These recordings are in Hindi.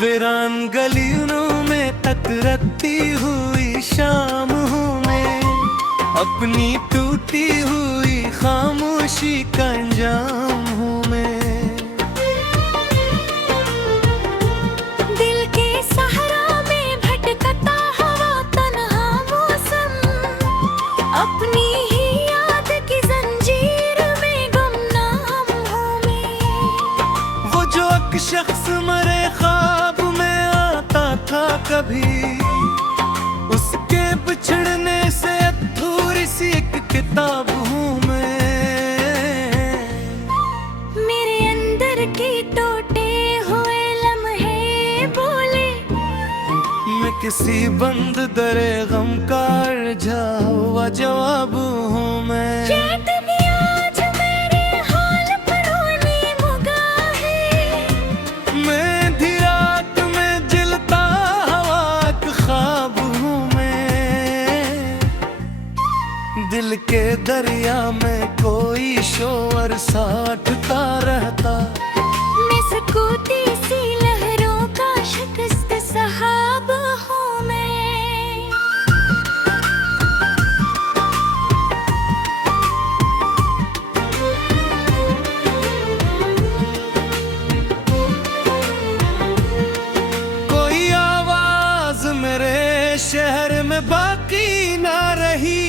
वीरान गलियों में टकराती हुई शाम हूँ मैं, अपनी टूटी हुई खामोशी का अंजाम हूँ मैं। दिल के सहारा में भटकता हवा तन्हा मौसम, अपनी ही याद की जंजीर में गुमनाम हूँ मैं। वो जो एक शख्स मरे ख्वाब में आता था कभी, उसके बिछड़ने से अधूरी सी एक किताब हूँ मैं। मेरे अंदर की टूटे हुए लम्हे बोले, मैं किसी बंद दरे गम का अर्झा हुआ जवाब हूँ मैं। चैत भी आज मेरे हाल पर रोने मुगा है, मैं धी रात में जलता हवा का ख्वाब हूँ मैं। दिल के दरिया में कोई शोर सा उठता रहता, मैं सकूती सी लहरों का शिकस्त सहाब हूँ मैं। कोई आवाज मेरे शहर में बाकी ना रही,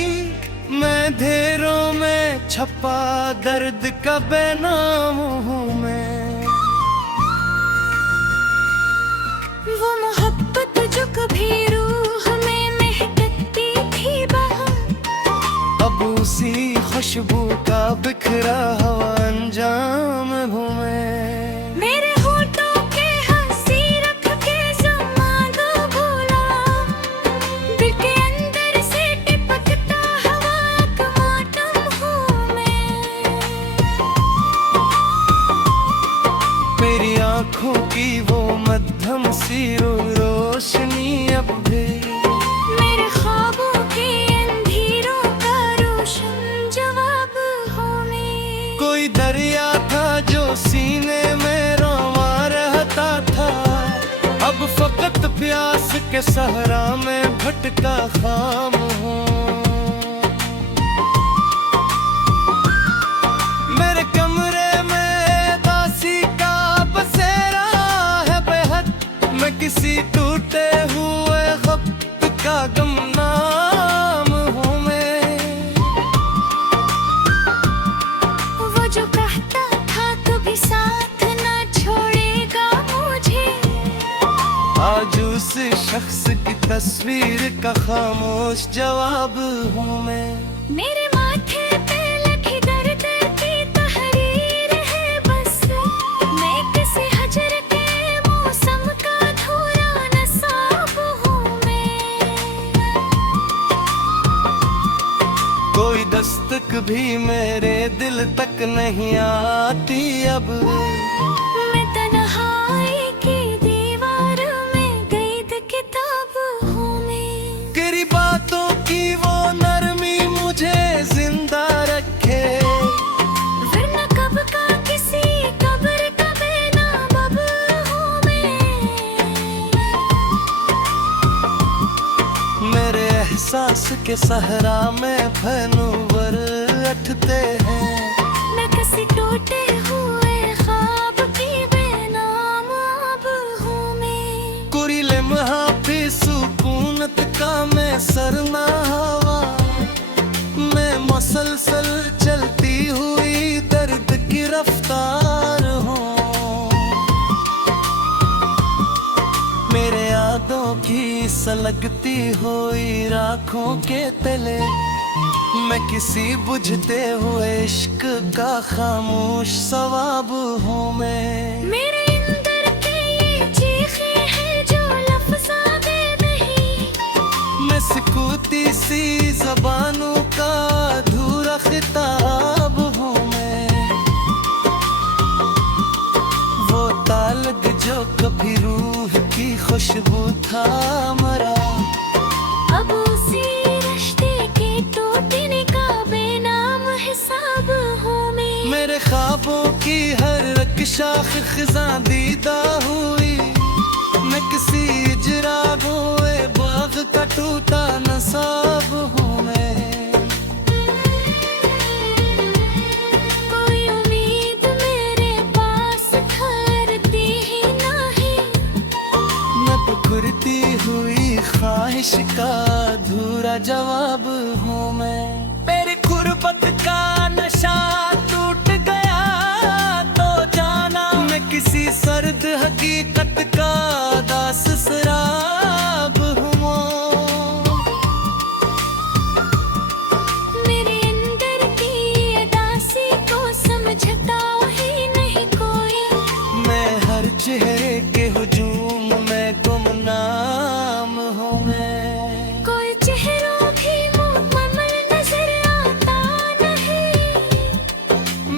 मैं अंधेरों में छपा दर्द का बेनाम हूँ मैं। वो मोहब्बत जो कभी रूह में महकती थी बहा, अब उसी खुशबू का बिखरा हुआ अंजाम हूँ मैं। मेरे होठों के हंसी रख के ज़माना भूला, दिल के अंदर से टिपकता हवा का मातम हूँ मैं। मेरी आँखों की वो मध्यम सी रोशनी अब भी, मेरे ख्वाबों के अंधेरों का रोशन जवाब हूँ मैं। कोई दरिया था जो सीने में रोवा रहता था, अब फकत प्यास के सहरा में भटका खाम हूँ। मेरे कमरे में दासी का बसेरा है बेहद, मैं किसी टूटे हुए वक्त का गुमनाम हूँ मैं। वो जो कहता था कभी साथ ना छोड़ेगा मुझे, आज उस शख्स की तस्वीर का खामोश जवाब हूँ मैं। मेरे माथे पे लगी दर्द की तहरीर है बस, मैं किसी हजर के मौसम का धोया नसाब हूँ मैं। कोई दस्तक भी मेरे दिल तक नहीं आती अब, मैं तन्हाई की दीवार में कैद किताब हूँ मैं। तेरी बातों की वो नरमी मुझे जिंदा रखे, वरना कब का किसी कब्र का बेनकाब हूँ मैं। मेरे एहसास के सहरा में फनूवर उठते हैं, मैं किसी टूटे हुए ख्वाब की बेनाम अब हूँ मैं। कोई लम्हा भी सुकूनत का मैं सरना हवा, मैं मुसलसल चलती हुई दर्द की रफ्तार हूँ। मेरे यादों की सलगती हुई राखों के तले, मैं किसी बुझते हुए इश्क का खामोश सवाब हूँ मैं। मेरे अंदर के ये चीखें हैं जो लफ्ज़ादे नहीं, मैं सुकूती सी जबानों का अधूरा खिताब हूँ मैं। वो तालग जो कभी रूह की खुशबू था मरा, अब उसी रिश्ते के टूटने का बेनाम हिसाब हूँ मैं। मेरे ख्वाबों की हर एक शाख खिज़ां दीदा हुई, मैं किसी इजरा हुए बाग का टूटा नसाब हूँ मैं। कोई उम्मीद मेरे पास ठहरती ही नहीं, मैं बिखरती हुई ख्वाहिश का अधूरा जवाब हूँ मैं। मेरी गुर्बत का नशा टूट गया तो जाना, मैं किसी सर्द हकीकत का दास शराब हूँ। मेरे अंदर की अदासी को समझता ही नहीं कोई, मैं हर चेहरे के हुजूम में गुमनाम हूँ मैं। कोई चेहरों भी मुकम्मल नजर आता नहीं,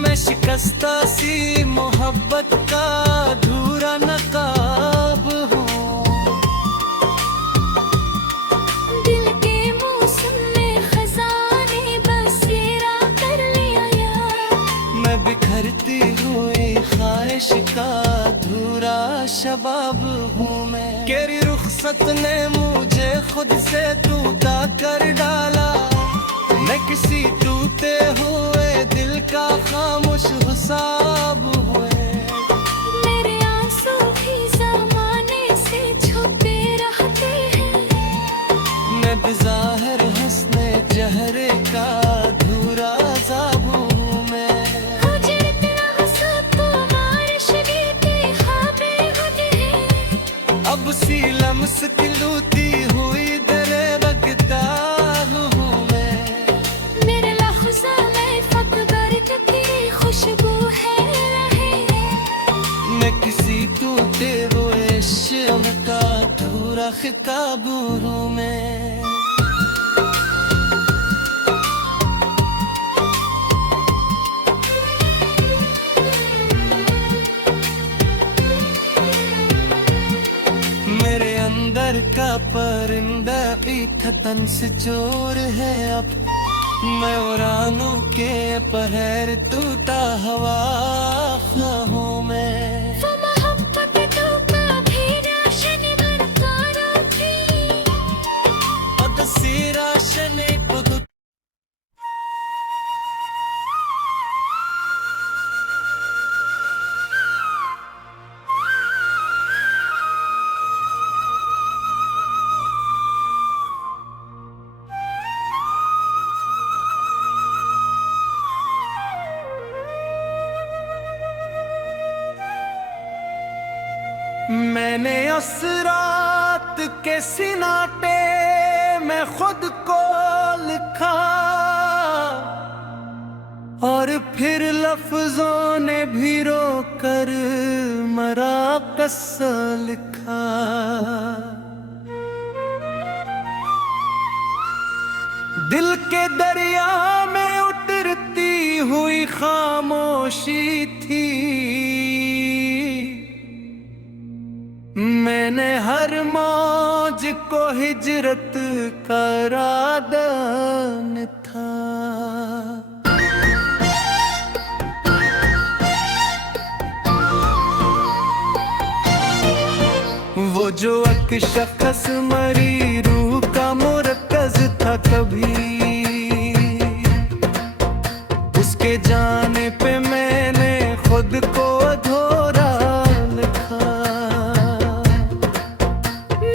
मैं शिकस्ता सी मोहब्बत का अधूरा नकाब हूँ। दिल के मौसम में खजाने बसेरा कर लिया यार, मैं बिखरती हुई ख्वाहिश का अधूरा शबाब हूँ मैं। तेरी रुखसत ने मुझे खुद से टूटा कर डाला, मैं किसी टूटे हुए दिल का खामोश हिसाब हुए। मेरे आंसू भी ज़माने से छुपे रहते हैं, मैं बेज़ाहिर हंसने चेहरे का अधूरा अज़ाब हूँ मैं। उजड़ता हंसू तुम्हारे शरीर के ख्वाबें होते हैं, अब सी लम्स की लूटी हुई दरे रखता हूँ मैं। मेरे लफ्ज़ों में फकदर्द की खुशबू है रहे, मैं किसी टूटे हुए शिम का अधूरा खिताब हूँ मैं। मेरे अंदर का परिंदा इठतन से चोर है अब, मैं उड़ानों के पहर टूटा हवा हूँ मैं। वो मोहब्बत तो कभी रोशन बरकरार थी, अदसी राशन खुद मैंने उस रात के सिनाटे में खुद को लिखा, और फिर लफ्जों ने भी रोकर मरा कस्सा लिखा। दिल के दरिया में उतरती हुई खामोशी थी, मैंने हर मौज को हिजरत का इरादा न था। वो जो एक शख्स मरी रूह का मुरक्कज था कभी, उसके जाने पे मैंने खुद को अधूरा लिखा।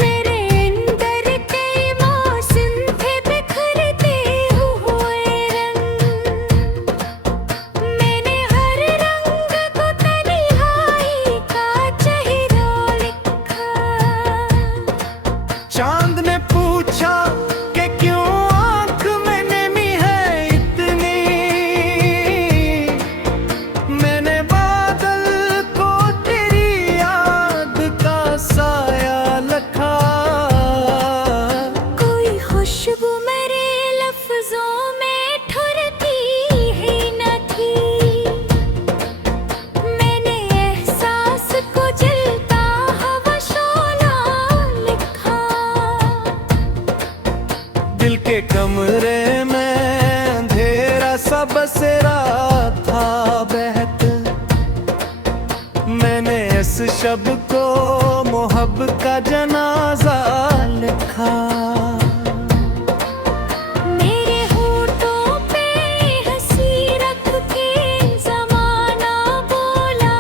मेरे अंदर कई मौसम थे बिखरते हुए रंग, मैंने हर रंग को तन्हाई का चेहरा लिखा। चांद ने पूछा कि क्यों आंख में नमी है इतनी, मैंने बादल को तेरी याद का साया लखा। कोई खुशबू मेरे लफ्जों में ठुरती ही न थी, मैंने एहसास को जलता हुआ शोला लिखा। दिल के कमरे में अंधेरा सा बसेरा था बहत, मैंने इस शब्द को मोहब्बत अब का जनाजा लिखा। मेरे होठों पे हंसी रख के ज़माना बोला,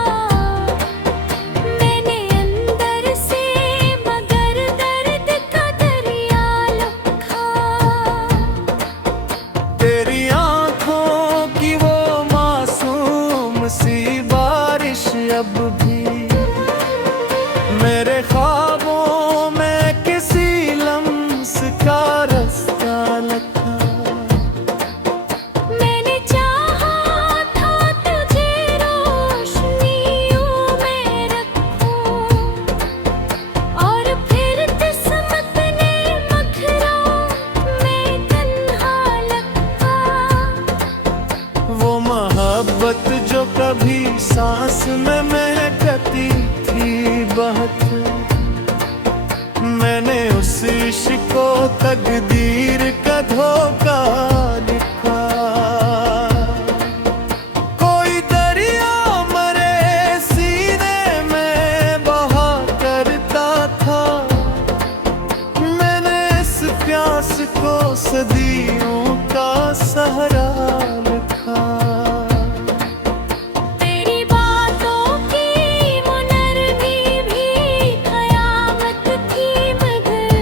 मैंने अंदर से मगर दर्द का दरिया लिखा। तेरी आंखों की वो मासूम सी बारिश अब भी मेरे ख्वाबों में किसी लम्स का रास्ता लिखा। मैंने चाहा था तुझे रोशनियों में रखूं, और फिर किस्मत ने मखरों में तन्हा रखा। वो मोहब्बत जो कभी सांस में महकती थी बहुत, मैंने उस इश्क को तकदीर का धोखा लिखा। कोई दरिया मरे सीने में बहा करता था, मैंने इस प्यास को सदियों का सहारा लिखा। तेरी बातों की वो नरमी भी क़यामत थी, मगर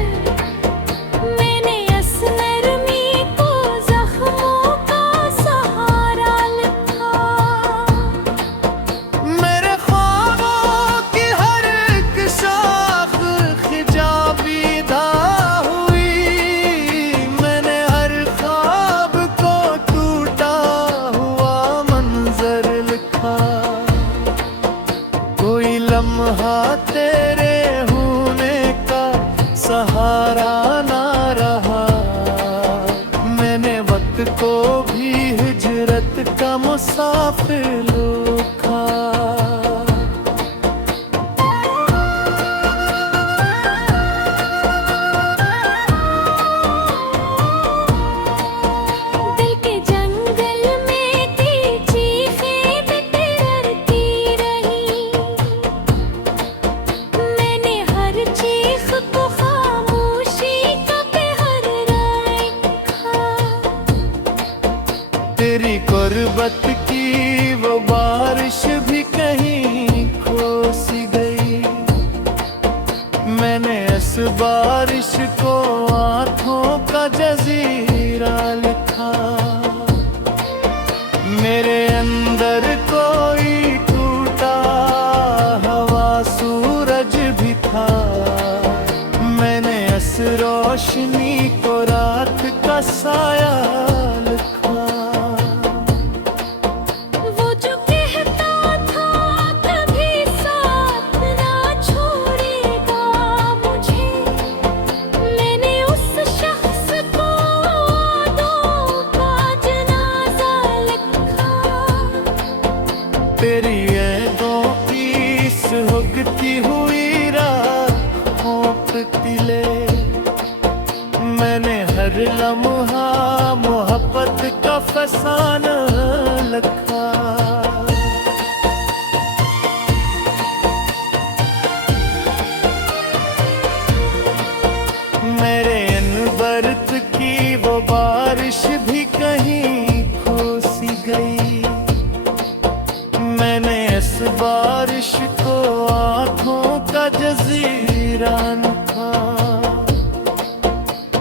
मैंने इस नरमी को ज़ख्मों का सहारा लिखा। मेरे ख्वाबों की हर एक शाख खिजाबिदा हुई, मैंने हर ख्वाब को टूटा हुआ मंजर लिखा। कोई लम्हा तेरे होने का सहारा ना रहा, मैंने वक्त को भी हिजरत का मुसाफिर लिखा। दिल के जंगल में तेरी चीखें बिखरती रही, मैंने हर चीख को खामोशी का पहरा रखा। तेरी गुर्बत की वो बारिश भी कहीं खो सी गई, मैंने इस बारिश को आंखों का जजीरा लिखा। मेरे अंदर कोई टूटा हवा सूरज भी था, मैंने इस रोशनी को रात का साया लिखा। वो जो कहता था कभी साथ ना छोड़ेगा मुझे, मैंने उस शख्स को यादों का जनाजा लिखा। तेरी यादों की इस हुगती हुई राहों पे तिले, मैंने हर लम्हा मोहब्बत का फसाना लिखा। मेरे अनबरत की वो बारिश भी कहीं खो सी गई, मैंने इस बारिश को आंखों का जजीरा न था।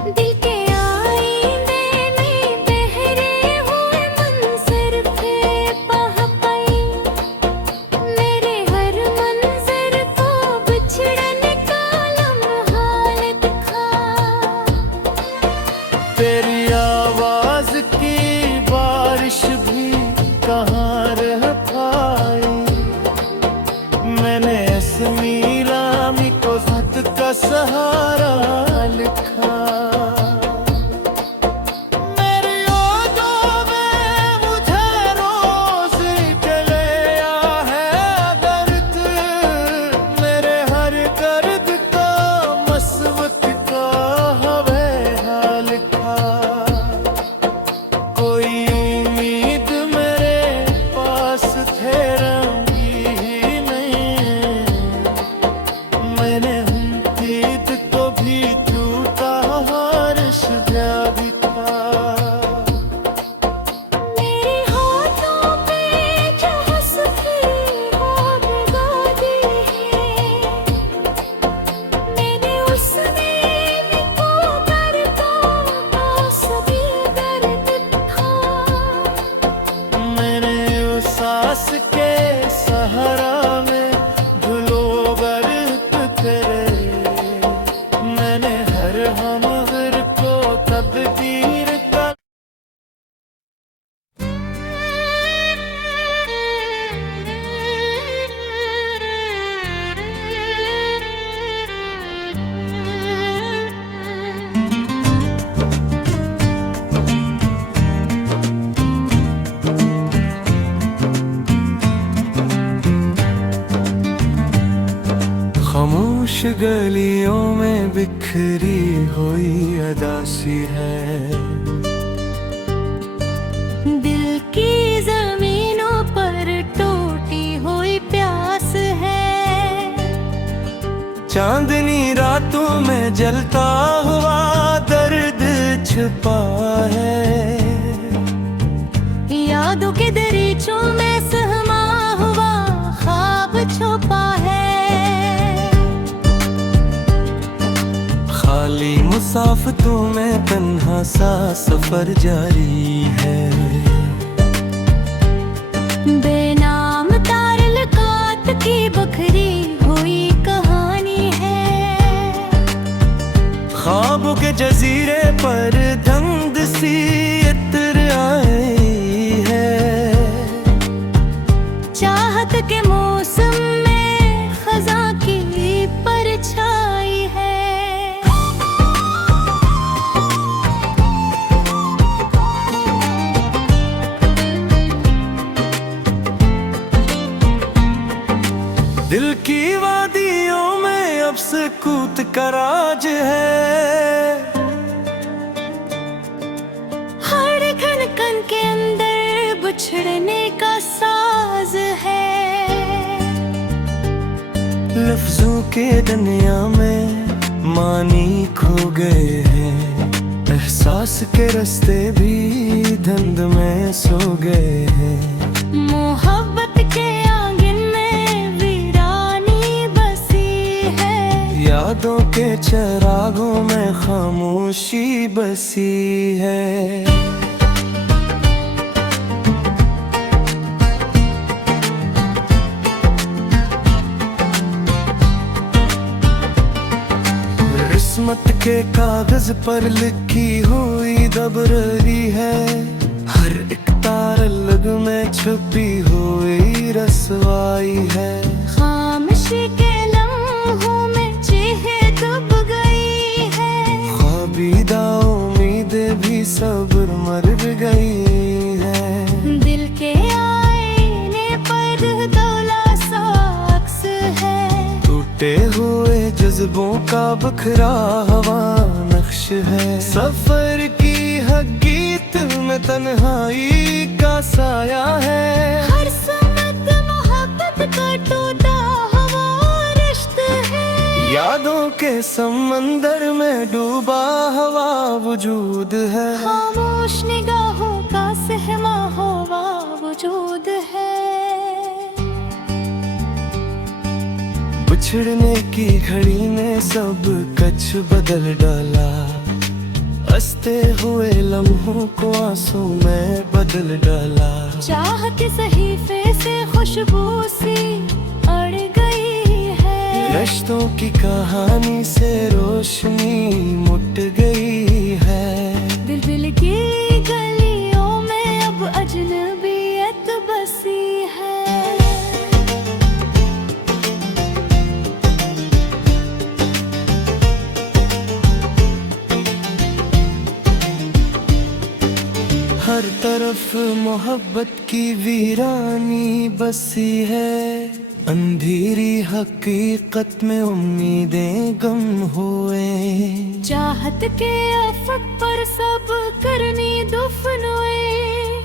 दिल के आईने में बहरे हुए मंजर फेर गलियों में बिखरी हुई अदासी है। दिल की जमीनों पर टूटी हुई प्यास है। चांदनी रातों में जलता हुआ दर्द छुपा है। यादों के दरीचों में सहमा हुआ ख्वाब छुपा है। खाली मुसाफतों में तन्हा सा सफर जारी है। बेनाम तारलकात की बखरी हुई कहानी है। ख्वाबों के जजीरे पर धंध सी इत्र आई है। चाहत के मौसम में खज़ां की परछाई है। दिल की वादियों में अब सुकूत का राज है। हर धड़कन के अंदर बिछड़ने का साज है। लफ्जों के दुनिया में मानी खो गए हैं। एहसास के रास्ते भी धुंध में सो गए हैं। मोहब्बत के आंगन में वीरानी बसी है। यादों के चरागों में खामोशी बसी है। किस्मत के कागज पर लिखी हुई दबररी है। हर एक तार लग में छुपी हुई रसवाई है। खामोशी के लम्हों में चीखें दब गई है। ख्वाबीदा उम्मीदें भी सब्र मर गई है। दिल के आईने पर तौला सा अक्स है। टूटे हुए जज्बों का बखरा हवा नक्श है। सफर की हकीकत में तन्हाई का साया है। हर समत मोहब्बत का टूटा हुआ रिश्ता है। यादों के समंदर में डूबा हुआ वजूद है। खामोश निगाहों का सहमा हुआ वजूद है। बिछड़ने की घड़ी ने सब कुछ बदल डाला। हंसते हुए लम्हों को आंसू में बदल डाला। चाह के सहीफे से खुशबू सी अड़ गई है। रिश्तों की कहानी से रोशनी मुट गई है। दिल की गलियों में अब अजनबियत बसी है। हर तरफ मोहब्बत की वीरानी बसी है। अंधेरी हकीकत में उम्मीदें गम हुए। चाहत के अफक पर सब करनी दफन हुए।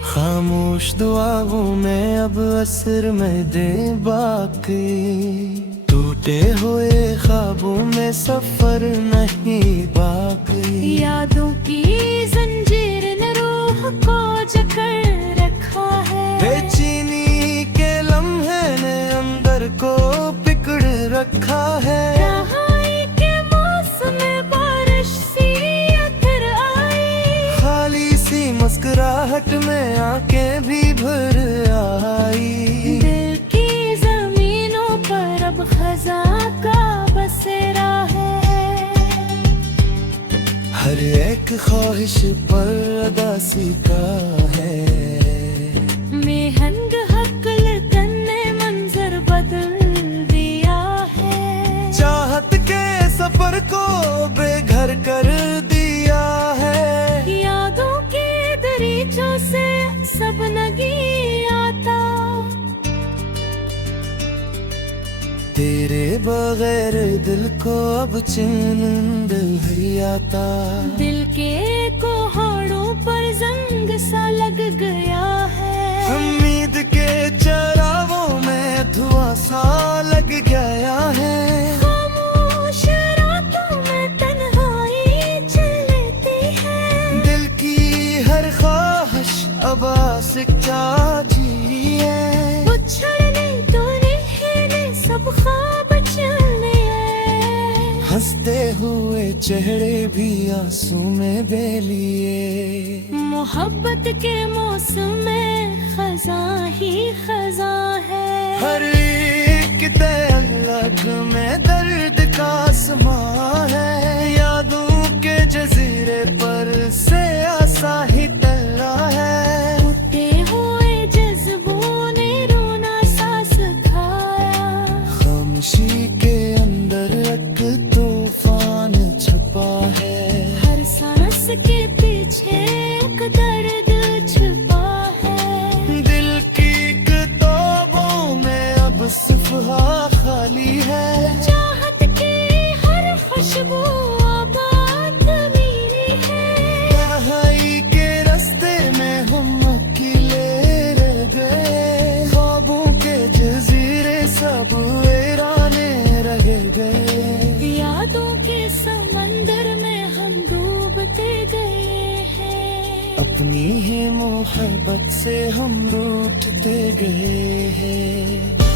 खामोश दुआओं में अब असर में दे बाकी। टूटे हुए ख्वाबों में सफर नहीं बाकी। यादों की जंजीर ने रूह को जकड़ रखा है। बेचैनी के लम्हे ने अंदर को पिकड़ रखा है। रहाई के मौसम में बारिश सी अथर आई। खाली सी मुस्कुराहट में आंखें भी भर आई। दिल की जमीनों पर अब खज़ां का बसेरा है। हर एक ख्वाहिश पर अदासी का है। मेहंग हकल तन ने मंजर बदल दिया है। चाहत के सफर को बेघर कर दिया है। यादों के दरीचों से सब नगी आता। तेरे बगैर दिल को अब चैन नहीं आता। दिल के कोहड़ों पर जंग सा लग गया है। उम्मीद के चरागों में धुआं सा लग गया है। खामोश रातों में तन्हाई चलती है। दिल की हर ख्वाहिश अब आशिक चाची है। उछलने तो नहीं सब ख्वाब चलने हैं। हंसते हुए चेहरे भी आंसू में बह लिए। मोहब्बत के मौसम में खजा ही खजा है। हर एक तलक में दर्द का समा है। यादों के जजीरे पर से आसा ही टला है। उठे हुए जज्बों ने रोना सा सिखाया। खामोशी के अंदर एक तूफान छुपा है। हर सांस के पीछे एक दर्द छुपा है। दिल की किताबों में अब सफ़हा खाली है। चाहत की हर खुशबू आबाद मेरी है। तन्हाई के रास्ते में हम अकेले रह गए। ख्वाबों के जजीरे सब वीराने रह गए। यादों के समंदर में हम डूबते गए हैं। अपनी ही मोहब्बत से हम रूठते गए हैं।